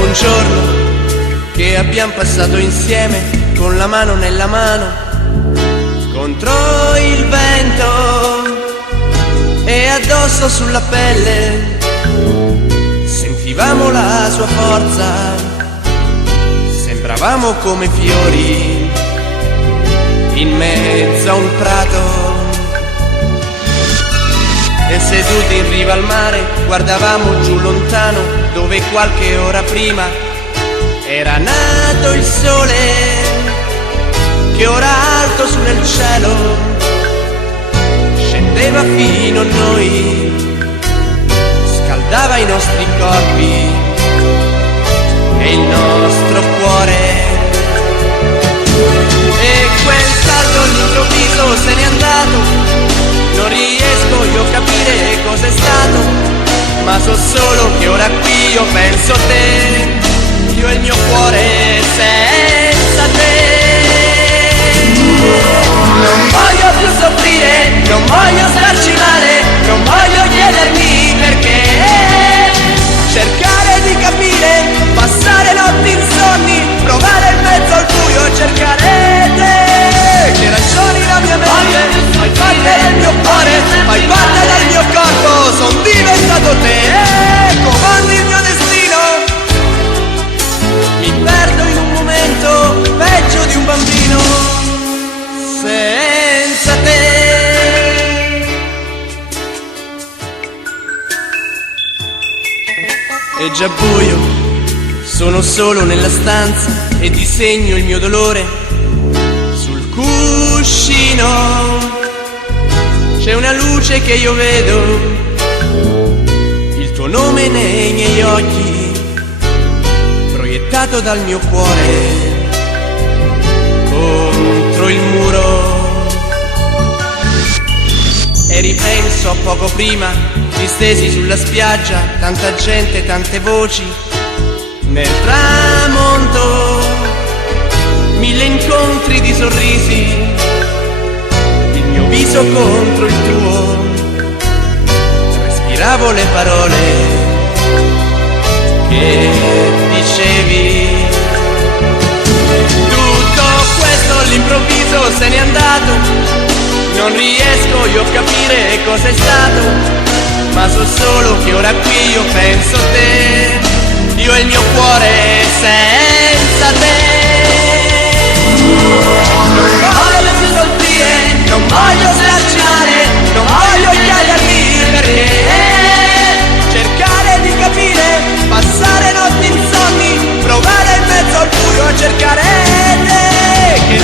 Dopo un giorno che abbiamo passato insieme, con la mano nella mano, contro il vento e addosso sulla pelle, sentivamo la sua forza, sembravamo come fiori in mezzo a un prato. E seduti in riva al mare guardavamo giù lontano, dove qualche ora prima era nato il sole, che ora alto su nel cielo scendeva fino a noi, scaldava i nostri corpi e il nostro cuore. E quel salto all'improvviso se n'è andato, non riesco io a capire cos'è stato, ma so solo che ora qui io penso a te, io e il mio cuore senza te. Non voglio più soffrire, non voglio starci male, non voglio chiedermi perché, cercare di capire, passare notti insonni, provare in mezzo al buio e cercare te. Che ragioni la mia mente, fai parte del mio cuore, fai parte del mio corpo, son diventato te, comandi il mio destino. Mi perdo in un momento peggio di un bambino senza te. È già buio, sono solo nella stanza e disegno il mio dolore sul cuscino. C'è una luce che io vedo, il tuo nome nei miei occhi, proiettato dal mio cuore contro il muro. E ripenso a poco prima, distesi sulla spiaggia, tanta gente, tante voci, nel tramonto, mille incontri di sorrisi, il mio viso contro il tuo, respiravo le parole che dicevi. Tutto questo all'improvviso se n'è andato, non riesco io a capire cos'è stato, ma so solo che ora qui io penso a te, io e il mio cuore senza te. Non voglio più soffrire, non voglio starci male, non voglio chiedermi perché, cercare di capire, passare notti insonni, provare in mezzo al buio a cercare te. Che